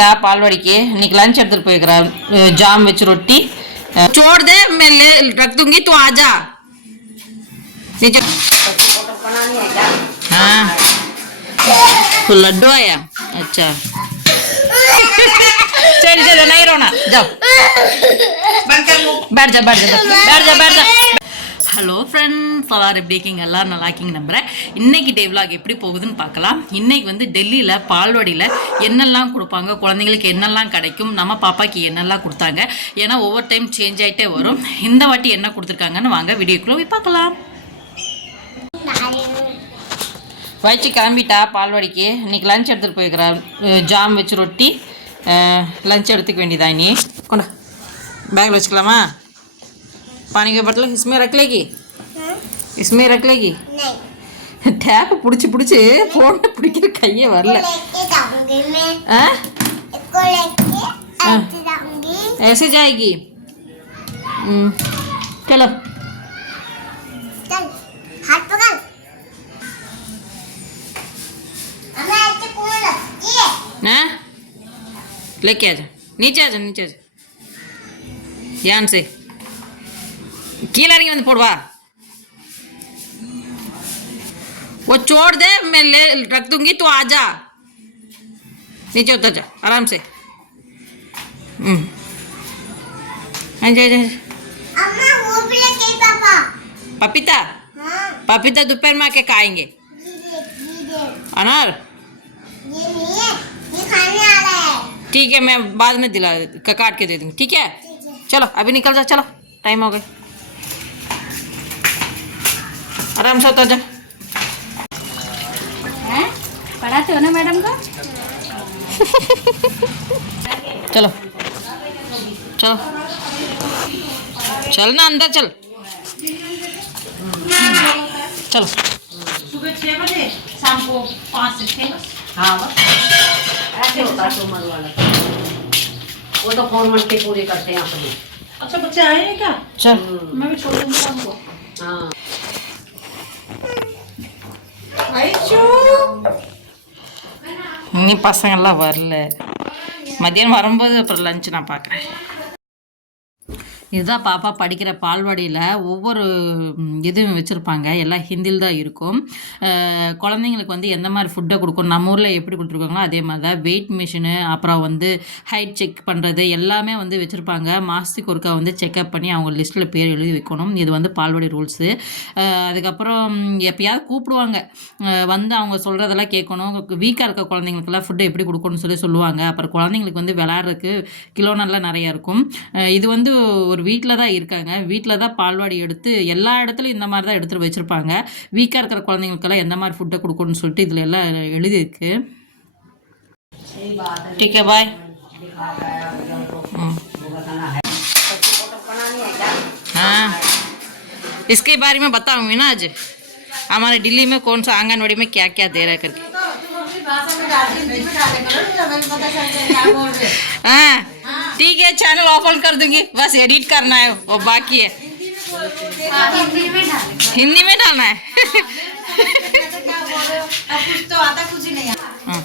டா பால்வாடிக்கு இன்னைக்கு लंच எடுத்துட்டு போயிருக்கிறார் जाम विच रोटी छोड़ दे मैं ले रख दूंगी तू आ जा नीचे हाँ तो लड्डू आया अच्छा चल चल नहीं रोना जाओ बैठ जा बैठ जा बैठ जा बैठ जा ஹலோ ஃப்ரெண்ட்ஸ் எல்லாரும் எப்படி இருக்கீங்க? எல்லோரும் நல்லா இருக்கீங்க நம்புகிறேன் இன்னைக்கு டே விலாக் எப்படி போகுதுன்னு பார்க்கலாம். இன்னைக்கு வந்து டெல்லியில் பால்வாடியில் என்னெல்லாம் கொடுப்பாங்க? குழந்தைங்களுக்கு என்னெல்லாம் கிடைக்கும்? நம்ம பாப்பாக்கு என்னெல்லாம் கொடுத்தாங்க? ஏன்னா ஒவ்வொரு டைம் சேஞ்ச் ஆகிட்டே வரும். இந்த வாட்டி என்ன கொடுத்துருக்காங்கன்னு வாங்க வீடியோக்குள்ளே போய் பார்க்கலாம். வயிற்று கிளம்பிட்டா பால்வாடிக்கு. இன்னைக்கு லஞ்ச் எடுத்துகிட்டு போயிருக்கிறார் ஜாம் வச்சு ரொட்டி. லஞ்ச் எடுத்துக்க வேண்டியதா நீ கொண்டா. பேக்கில் வச்சுக்கலாமா? पानी के बोतल इसमें रख लेगी इसमें रख लेगी டேப் பிடிச்சி பிடிச்சி ஃபோனை பிடிக்கிற கையே வரல लेके जाऊंगी मैं ஆ इसको लेके ऐसे जाऊंगी ऐसे जाएगी हम्म, चलो चल हाथ पकड़ हमें ऐसे कौन रखती है हाँ लेके आ जा नीचे आ जा नीचे आ जा ध्यान से கீழே இறங்கி வந்து போடுவா वो छोड़ दे मैं ले रख दूंगी तू आ जा नीचे उतर जा आराम से हम्म हाँ जा जा अम्मा वो भी लेके आई पापा पपीता हाँ पपीता दोपहर में आके खाएंगे ये देख ये देख अनार ये नहीं है ये खाने आ रहा है ठीक है मैं बाद में दिला क- काट के दे दूँगी ठीक है ठीक है चलो अभी निकल जा चलो टाइम हो गई आराम से उतर जा। पढ़ाते हो ना मैडम को? चलो। चलो। चल ना अंदर चल। चलो। सुबह छः बजे शाम को पाँच से छः हाँ बस। ऐसे होता है उम्र वाला वो तो फ़ोन मट्टी पूरी करते हैं अपनी। अच्छा बच्चे आए हैं क्या? चल। मैं भी छोड़ दूँगी शाम को। हाँ। இன்னி பசங்கள்லாம் வரல. மதியானம் வரும்போது அப்புறம் லஞ்ச் நான் பார்க்குறேன் இதுதான் பாப்பா படிக்கிற பால்வாடியில் ஒவ்வொரு இதுவும் வச்சுருப்பாங்க. எல்லாம் ஹிந்தியில் தான் இருக்கும். குழந்தைங்களுக்கு வந்து எந்த மாதிரி ஃபுட்டை கொடுக்கணும் நம்ம ஊரில் எப்படி கொடுத்துருக்காங்களோ அதே மாதிரி தான் வெயிட் மிஷினு அப்புறம் வந்து ஹைட் செக் பண்ணுறது எல்லாமே வந்து வச்சுருப்பாங்க. மாதத்துக்கு ஒருக்கா வந்து செக்அப் பண்ணி அவங்க லிஸ்ட்டில் பேர் எழுதி வைக்கணும். இது வந்து பால்வாடி ரூல்ஸு அதுக்கப்புறம் எப்பயாவது கூப்பிடுவாங்க. வந்து அவங்க சொல்கிறதெல்லாம் கேட்கணும். வீக்காக இருக்க குழந்தைங்களுக்கெல்லாம் ஃபுட்டு எப்படி கொடுக்கணும்னு சொல்லி சொல்லுவாங்க. அப்புறம் குழந்தைங்களுக்கு வந்து விளாட்றதுக்கு கிலோனெல்லாம் நிறையா இருக்கும். இது வந்து ஒரு வீட்டில் தான் இருக்காங்க வீட்டில் தான் பால்வாடி எடுத்து எல்லா இடத்துலையும் இந்த மாதிரி தான் எடுத்துகிட்டு வச்சுருப்பாங்க வீக்காக இருக்கிற குழந்தைங்களுக்கெல்லாம் எந்த மாதிரி ஃபுட்டை கொடுக்கணும்னு சொல்லிட்டு இதில் எல்லாம் எழுதியிருக்கு ठीक है बाय हाँ इसके बारे में बताऊंगी ना आज हमारे दिल्ली में कौन सा आंगनवाड़ी में क्या क्या दे रहा है करके हाँ ठीक है चैनल ओपन कर दूँगी। बस एडिट करना है वो बाकी है। हिंदी में डालना है। तो आता कुछ ही नहीं हाँ,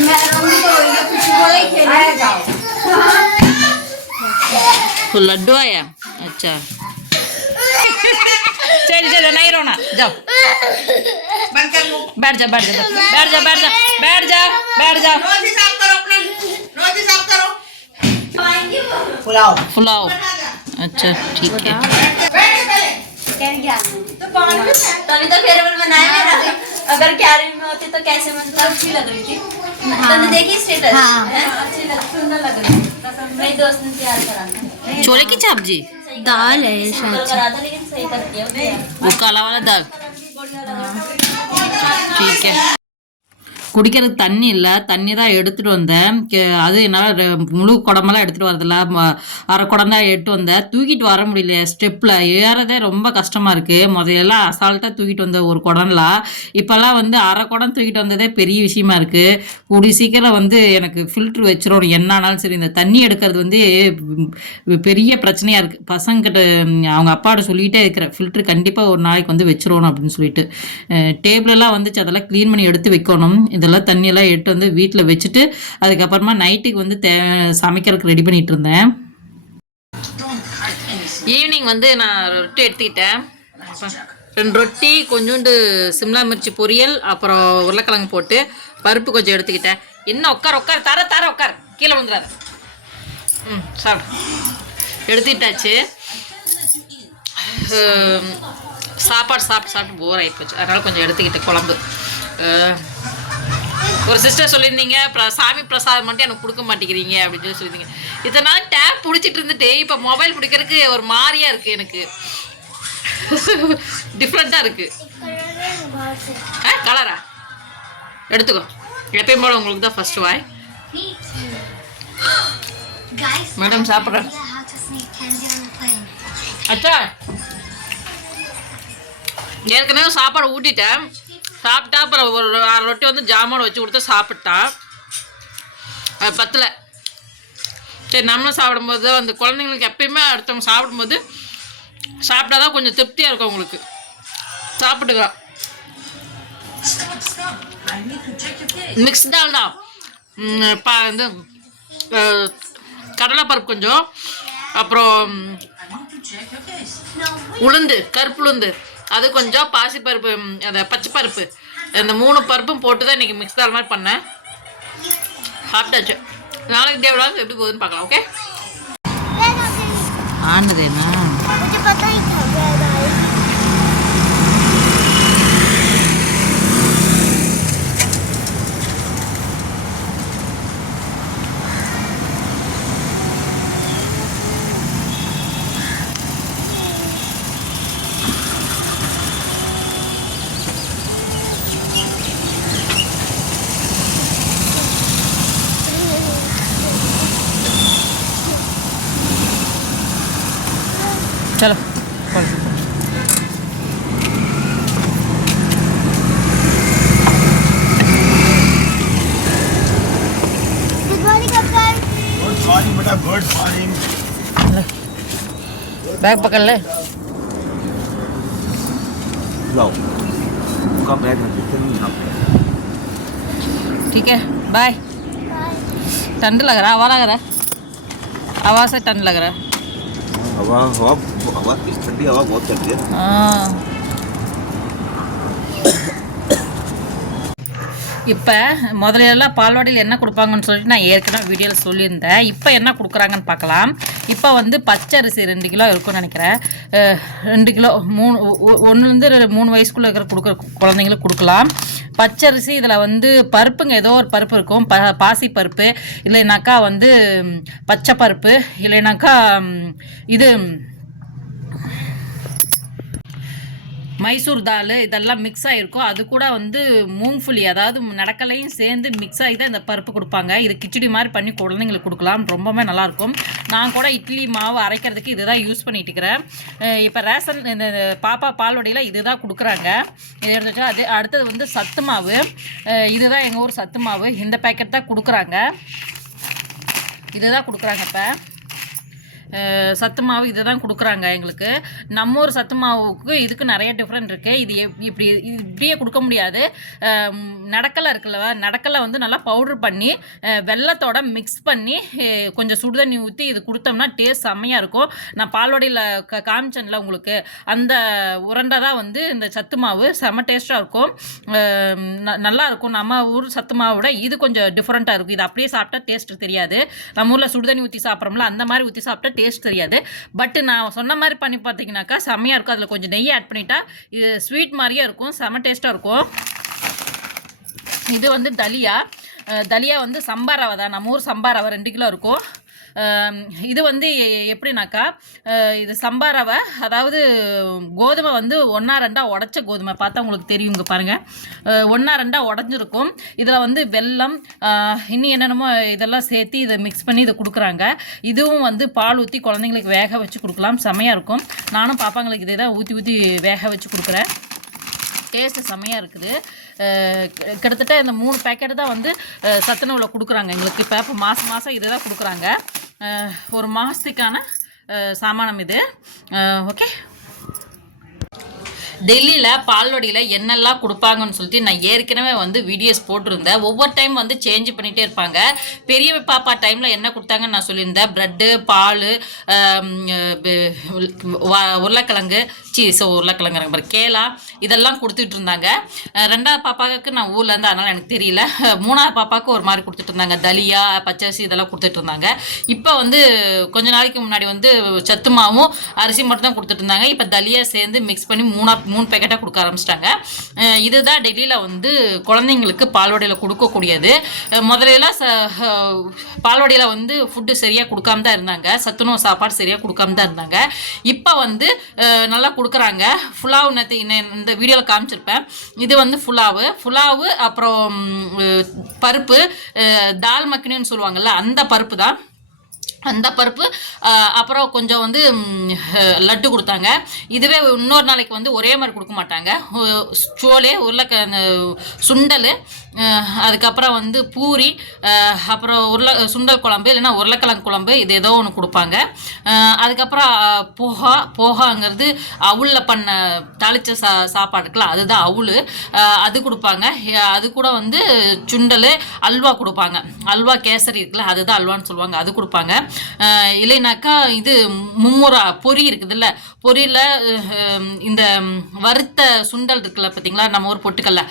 मैडम तो ये कुछ बोला। ही। खेल तो लड्डू आया? अच्छा। चल चल नहीं रोना। जाओ। बैठ जा बैठ जा बैठ जा बैठ जा बैठ जा बैठ जा। पुलाव फुलाओ। अच्छा ठीक है। तभी तो फेयरवेल बनाया मेरा। अगर कैरियर में होती तो कैसे बनता? अच्छी लग रही थी। तुमने देखी स्टेटस अच्छी लग सुंदर लग रही मेरी दोस्त ने तैयार करा था। छोले की सब्ज़ी? दाल है शायद। वो काला वाला दाग। ठीक है। குடிக்கிறதுக்கு தண்ணி இல்லை தண்ணி தான் எடுத்துகிட்டு வந்தேன். கே- அது என்னால் முழு குடமெல்லாம் எடுத்துகிட்டு வரதில்ல ம- அரை குடம் தான் எடுத்து வந்தேன். தூக்கிட்டு வர முடியல ஸ்டெப்பில் ஏறதே ரொம்ப கஷ்டமாக இருக்குது முதல்ல அசால்ட்டாக தூக்கிட்டு வந்த ஒரு குடம்லாம் இப்போல்லாம் வந்து அரை குடம் தூக்கிட்டு வந்ததே பெரிய விஷயமா இருக்குது கூடி சீக்கிரம் வந்து எனக்கு ஃபில்ட்ரு வச்சிடணும். என்ன ஆனாலும் சரி இந்த தண்ணி எடுக்கிறது வந்து பெரிய பிரச்சனையாக இருக்குது பசங்கிட்ட அவங்க அப்பாட்ட சொல்லிகிட்டே இருக்கிறேன். ஃபில்ட்ரு கண்டிப்பாக ஒரு நாளைக்கு வந்து வச்சிடணும் அப்படின்னு சொல்லிட்டு. டேபிளெல்லாம் வந்துச்சு. அதெல்லாம் க்ளீன் பண்ணி எடுத்து வைக்கணும். இதெல்லாம் தண்ணியெல்லாம் எடுத்து வந்து வீட்டில் வச்சுட்டு அதுக்கப்புறமா நைட்டுக்கு வந்து தே சமைக்கிறதுக்கு ரெடி பண்ணிட்டு இருந்தேன். ஈவினிங் வந்து நான் ரொட்டி எடுத்துக்கிட்டேன். ரெண்டு ரொட்டி கொஞ்சோண்டு சிம்லா மிர்ச்சி பொரியல் அப்புறம் உருளைக்கிழங்கு போட்டு பருப்பு கொஞ்சம் எடுத்துக்கிட்டேன். என்ன உட்கார் உட்கார் தர தர உட்கார். கீழே விழுந்துடாத ம் சாப்பிடு. எடுத்துக்கிட்டாச்சு. சாப்பாடு சாப்பிட்டு சாப்பிட்டு போர் ஆகிப்போச்சு அதனால் கொஞ்சம் எடுத்துக்கிட்டேன் குழம்பு. ஒரு சிஸ்டர் சொல்லியிருந்தீங்க சாமி பிரசாதம் மட்டும் எனக்கு கொடுக்க மாட்டேங்கிறீங்க அப்படின்னு சொல்லி சொல்லியிருந்தீங்க. இத்தனை நாள் டேப் பிடிச்சிட்டு இருந்துட்டு இப்போ மொபைல் பிடிக்கிறதுக்கு ஒரு மாதிரியா இருக்குது எனக்கு. டிஃப்ரெண்ட்டாக இருக்குது ஆ கலரா எடுத்துக்கோ. எப்பயும் போல உங்களுக்கு தான் ஃபர்ஸ்ட் வாய். மேடம் சாப்பிட்றேன் அச்சா ஏற்கனவே சாப்பாடு ஊட்டிட்டேன். சாப்பிட்டா அப்புறம் ஒரு அரை ரொட்டி வந்து ஜாமான் வச்சு கொடுத்து சாப்பிட்டான் அது பத்தல. சரி நம்மளும் சாப்பிடும்போது அந்த குழந்தைங்களுக்கு எப்பயுமே அடுத்தவங்க சாப்பிடும்போது சாப்பிட்டா தான் கொஞ்சம் திருப்தியாக இருக்கும் அவங்களுக்கு. சாப்பிட்டுக்கலாம். மிக்ஸ் டால் தான். பா இது கடலைப்பருப்பு கொஞ்சம். அப்புறம் உளுந்து கருப்பு உளுந்து. அது கொஞ்சம் பாசிப்பருப்பு அந்த பச்சை பருப்பு. இந்த மூணு பருப்பும் போட்டு தான் இன்றைக்கி மிக்ஸ் தால் மாதிரி பண்ணேன். சாப்பிட்டாச்சு. நாளைக்கு தேவையான எப்படி போகுதுன்னு பார்க்கலாம் ஓகே ஆனது என்ன? मॉर्निंग बैग पकड़ ले। लो आपका बैग है ठीक है बाय ठंड लग रहा हवा लग रहा हवा से ठंड लग रहा हवा हवा। हवा इस ठंडी हवा बहुत चलती है हाँ இப்போ முதல்ல எல்லாம் பால்வாடியில் என்ன கொடுப்பாங்கன்னு சொல்லிட்டு நான் ஏற்கனவே வீடியோவில் சொல்லியிருந்தேன் இப்போ என்ன கொடுக்குறாங்கன்னு பார்க்கலாம் இப்போ வந்து பச்சை அரிசி ரெண்டு கிலோ இருக்கும்னு நினைக்கிறேன் அஹ், ரெண்டு கிலோ மூணு ஒன்றுலேருந்து மூணு வயசுக்குள்ளே இருக்கிற கொடுக்குற குழந்தைங்களுக்கு கொடுக்கலாம் பச்சரிசி இதில் வந்து பருப்புங்க ஏதோ ஒரு பருப்பு இருக்கும் ப பாசி பருப்பு இல்லைனாக்கா வந்து ம், பச்சை பருப்பு இல்லைனாக்கா ம், இது மைசூர் தால் இதெல்லாம் மிக்ஸ் ஆகிருக்கும் அது கூட வந்து மூங்ஃபுலி அதாவது நடக்கலையும் சேர்ந்து மிக்ஸ் ஆகி தான் இந்த பருப்பு கொடுப்பாங்க. இது கிச்சடி மாதிரி பண்ணி குழந்தைங்களுக்கு கொடுக்கலாம். ரொம்பவே நல்லாயிருக்கும். நான் கூட இட்லி மாவு அரைக்கிறதுக்கு இதுதான் யூஸ் பண்ணிட்டு இருக்கிறேன். இப்போ ரேஷன் இந்த இந்த பாப்பா பால்வடியில் இதுதான் கொடுக்குறாங்க. இது இருந்துச்சு அது அடுத்தது வந்து சத்து மாவு. இது இதுதான் எங்கள் ஊர் சத்து மாவு. இந்த பேக்கெட் தான் கொடுக்குறாங்க. இதுதான் கொடுக்குறாங்க இப்போ. சத்து மாவு இதை தான் கொடுக்குறாங்க எங்களுக்கு. நம்ம ஊர் சத்து மாவுக்கு இதுக்கு நிறைய டிஃப்ரெண்ட் இருக்குது இது எப்- இப்படி இது இப்படியே கொடுக்க முடியாது. நடக்கலை இருக்குல்லவா? நடக்கலை வந்து நல்லா பவுடர் பண்ணி வெள்ளத்தோட மிக்ஸ் பண்ணி கொஞ்சம் கொஞ்சம் சுடுதண்ணி ஊற்றி இது கொடுத்தோம்னா டேஸ்ட் செம்மையாக இருக்கும். நான் பால்வாடியில் க காமிச்சேன்ல உங்களுக்கு. அந்த உருண்டை தான் வந்து இந்த சத்து மாவு. செம்ம டேஸ்ட்டாக இருக்கும். ந- நல்லா இருக்கும். நம்ம ஊர் சத்து மாவோட இது கொஞ்சம் டிஃப்ரெண்ட்டாக இருக்கும். இது அப்படியே சாப்பிட்டா டேஸ்ட் தெரியாது. நம்ம ஊரில் சுடுதண்ணி ஊற்றி சாப்பிட்றோம்ல அந்த மாதிரி ஊற்றி சாப்பிட்டா டேஸ்ட் தெரியாது. பட் நான் சொன்ன மாதிரி பண்ணி பார்த்தீங்கன்னாக்கா செம்மையாக இருக்கும். அதில் கொஞ்சம் நெய் ஆட் பண்ணிட்டா இது ஸ்வீட் மாதிரியே இருக்கும். செம்ம டேஸ்ட்டாக இருக்கும். இது வந்து தலியா. தலியா வந்து சம்பா ரவை தான். நம்ம ஊர் சம்பா ரவை ரெண்டு கிலோ இருக்கும். இது வந்து எப்படின்னாக்கா இது சம்பா ரவை அதாவது கோதுமை வந்து ஒன்றா ரெண்டாக உடச்ச கோதுமை. பார்த்தா உங்களுக்கு தெரியுங்க பாருங்கள் ஒன்றா ரெண்டாக உடஞ்சிருக்கும். இதில் வந்து வெல்லம் இன்னும் என்னென்னமோ இதெல்லாம் சேர்த்து இதை மிக்ஸ் பண்ணி இதை கொடுக்குறாங்க. இதுவும் வந்து பால் ஊற்றி குழந்தைங்களுக்கு வேக வச்சு கொடுக்கலாம். செமையாக இருக்கும். நானும் பாப்பாங்களுக்கு இதை தான் ஊற்றி ஊற்றி வேக வச்சு கொடுக்குறேன். டேஸ்ட்டு செம்மையாக இருக்குது. கிட்டத்தட்ட இந்த மூணு பேக்கெட்டு தான் வந்து சத்துணவில் கொடுக்குறாங்க. எங்களுக்கு இப்போ இப்போ மாதம் மாதம் இதை தான் கொடுக்குறாங்க ஒரு மாதத்துக்கான சாமானம் இது. ஓகே டெல்லியில் பால்வடியில் என்னெல்லாம் கொடுப்பாங்கன்னு சொல்லிட்டு நான் ஏற்கனவே வந்து வீடியோஸ் போட்டிருந்தேன். ஒவ்வொரு டைம் வந்து சேஞ்ச் பண்ணிகிட்டே இருப்பாங்க. பெரிய பாப்பா டைமில் என்ன கொடுத்தாங்கன்னு நான் சொல்லியிருந்தேன். ப்ரெட்டு பால் உருளைக்கிழங்கு சீ ஸோ உருளைக்கிழங்கு பாரு கேலா இதெல்லாம் கொடுத்துட்டு இருந்தாங்க. ரெண்டாவது பாப்பாவுக்கு நான் ஊரில் இருந்து அதனால் எனக்கு தெரியல. மூணாவது பாப்பாவுக்கு ஒரு மாதிரி கொடுத்துட்டு இருந்தாங்க. தலியா பச்சரிசி இதெல்லாம் கொடுத்துட்டு இருந்தாங்க. இப்போ வந்து கொஞ்ச நாளைக்கு முன்னாடி வந்து சத்து மாவும் அரிசி மட்டும் தான் கொடுத்துட்டு இருந்தாங்க. இப்போ தலியா சேர்ந்து மிக்ஸ் பண்ணி மூணா மூணு பேக்கெட்டாக கொடுக்க ஆரம்பிச்சிட்டாங்க. இதுதான் டெல்லியில் வந்து குழந்தைங்களுக்கு பால்வடையில் கொடுக்கக்கூடியது. அஹ் முதலையெல்லாம் ச அஹ் வந்து ஃபுட்டு சரியாக கொடுக்காம தான் இருந்தாங்க. சத்துணவு சாப்பாடு சரியாக கொடுக்காம தான் இருந்தாங்க. இப்போ வந்து நல்லா கொடுக்குறாங்க. ஃபுல்லாவு நேற்று இந்த வீடியோவில் காமிச்சிருப்பேன். இது வந்து ஃபுல்லாவு ஃபுல்லாவு அப்புறம் பருப்பு தால் மக்கினின்னு சொல்லுவாங்கல்ல அந்த பருப்பு தான். அந்த பருப்பு அப்புறம் கொஞ்சம் வந்து லட்டு கொடுத்தாங்க. இதுவே இன்னொரு நாளைக்கு வந்து ஒரே மாதிரி கொடுக்க மாட்டாங்க. சோலே உருளைக்கிழங்கு சுண்டல் அதுக்கப்புறம் வந்து பூரி அப்புறம் உருளை சுண்டல் குழம்பு இல்லைன்னா உருளைக்கிழங்கு குழம்பு இது ஏதோ ஒன்று கொடுப்பாங்க. அதுக்கப்புறம் போகா போகாங்கிறது அவுளில் பண்ண தாளித்த சா சாப்பாடு அதுதான் அவுள் அது கொடுப்பாங்க. அது கூட வந்து சுண்டல் அல்வா கொடுப்பாங்க. அல்வா கேசரி இருக்குல்ல அதுதான் அல்வான்னு சொல்லுவாங்க அது கொடுப்பாங்க. இல்லைனாக்கா இது மும்முரா பொரி இருக்குதுல்ல. பொரியில் இந்த வறுத்த சுண்டல் இருக்குல்ல பார்த்தீங்களா நம்ம ஊர் பொட்டுக்கல்ல.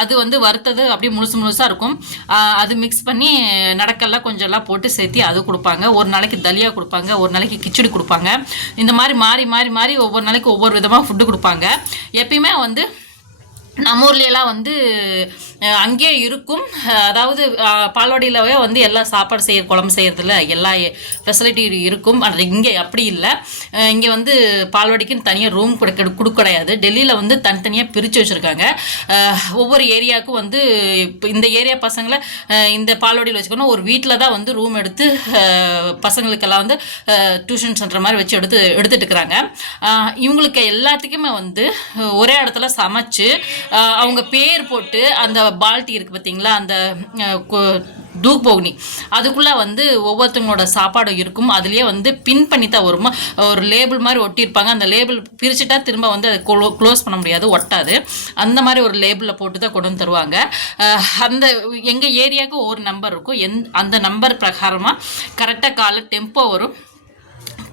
அது வந்து வறுத்தது அப்படியே முழுசு முழுசாக இருக்கும். அது மிக்ஸ் பண்ணி நடக்கல்ல கொஞ்சம் எல்லாம் போட்டு சேர்த்து அது கொடுப்பாங்க. ஒரு நாளைக்கு தலியா கொடுப்பாங்க ஒரு நாளைக்கு கிச்சடி கொடுப்பாங்க. இந்த மாதிரி மாறி மாறி மாறி ஒவ்வொரு நாளைக்கு ஒவ்வொரு விதமாக ஃபுட்டு கொடுப்பாங்க. எப்பயுமே வந்து நம்ம ஊர்லையெல்லாம் வந்து அங்கேயே இருக்கும். அதாவது பால்வாடியிலவே வந்து எல்லா சாப்பாடு செய்ய குழம்பு செய்கிறதுல எல்லா ஃபெசிலிட்டி இருக்கும். ஆனால் இங்கே அப்படி இல்லை. இங்கே வந்து பால்வாடிக்குன்னு தனியாக ரூம் கொடுக்க கொடுக்க கிடையாது. டெல்லியில் வந்து தனித்தனியாக பிரித்து வச்சுருக்காங்க. ஒவ்வொரு ஏரியாவுக்கும் வந்து இப்போ இந்த ஏரியா பசங்களை இந்த பால்வாடியில் வச்சுக்கணும். ஒரு வீட்டில் தான் வந்து ரூம் எடுத்து பசங்களுக்கெல்லாம் வந்து டியூஷன் சென்டர் மாதிரி வச்சு எடுத்து எடுத்துட்டு இருக்கிறாங்க. இவங்களுக்கு எல்லாத்துக்குமே வந்து ஒரே இடத்துல சமைச்சு அவங்க பேர் போட்டு அந்த பால்ட்டி இருக்குது பார்த்தீங்களா அந்த அஹ், தூக் போக்னி அதுக்குள்ளே வந்து ஒவ்வொருத்தவங்களோட சாப்பாடும் இருக்கும். அதுலேயே வந்து பின் பண்ணி தான் வருமா ஒரு லேபிள் மாதிரி ஒட்டியிருப்பாங்க. அந்த லேபிள் பிரிச்சுட்டா திரும்ப வந்து அதை க்ளோஸ் பண்ண முடியாது ஒட்டாது. அந்த மாதிரி ஒரு லேபிளில் போட்டு தான் கொண்டு வந்து தருவாங்க. அந்த எங்கள் ஏரியாவுக்கு ஒரு நம்பர் இருக்கும். எந் அந்த நம்பர் பிரகாரமாக கரெக்டாக காலை டெம்போ வரும்.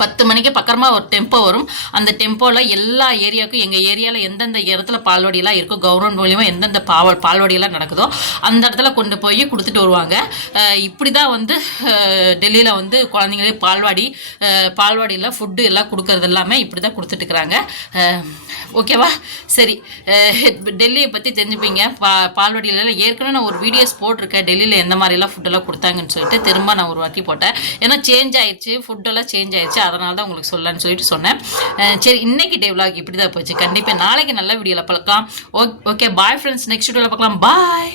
பத்து மணிக்கு பக்கரமாக ஒரு டெம்போ வரும். அந்த டெம்போவில் எல்லா ஏரியாவுக்கும் எங்கள் ஏரியாவில் எந்தெந்த இடத்துல பால்வாடியெல்லாம் இருக்கோ கவர்மெண்ட் மூலியமாக எந்தெந்த பாவ பால்வாடியெல்லாம் நடக்குதோ அந்த இடத்துல கொண்டு போய் கொடுத்துட்டு வருவாங்க. இப்படி தான் வந்து டெல்லியில் வந்து குழந்தைங்களே பால்வாடி பால்வாடியில் ஃபுட்டு எல்லாம் கொடுக்கறது எல்லாமே இப்படி தான் கொடுத்துட்டுருக்குறாங்க ஓகேவா சரி. டெல்லியை பற்றி தெரிஞ்சுப்பீங்க. பா பால்வாடியிலலாம் ஏற்கனவே நான் ஒரு வீடியோஸ் போட்டிருக்கேன். டெல்லியில் எந்த மாதிரிலாம் ஃபுட்டெல்லாம் கொடுத்தாங்கன்னு சொல்லிட்டு திரும்ப நான் ஒரு வாட்டி போட்டேன். ஏன்னா சேஞ்ச் ஆயிடுச்சு ஃபுட்டெல்லாம் சேஞ்ச் ஆயிடுச்சு அதனால தான் உங்களுக்கு சொல்லலான்னு சொல்லிட்டு சொன்னேன். சரி இன்னைக்கு டே vlog இப்படி தான் போச்சு. கண்டிப்பாக நாளைக்கு நல்ல வீடியோவில் பார்க்கலாம். ஓகே பாய் ஃப்ரெண்ட்ஸ் நெக்ஸ்ட் வீடியோவில் பார்க்கலாம். பாய்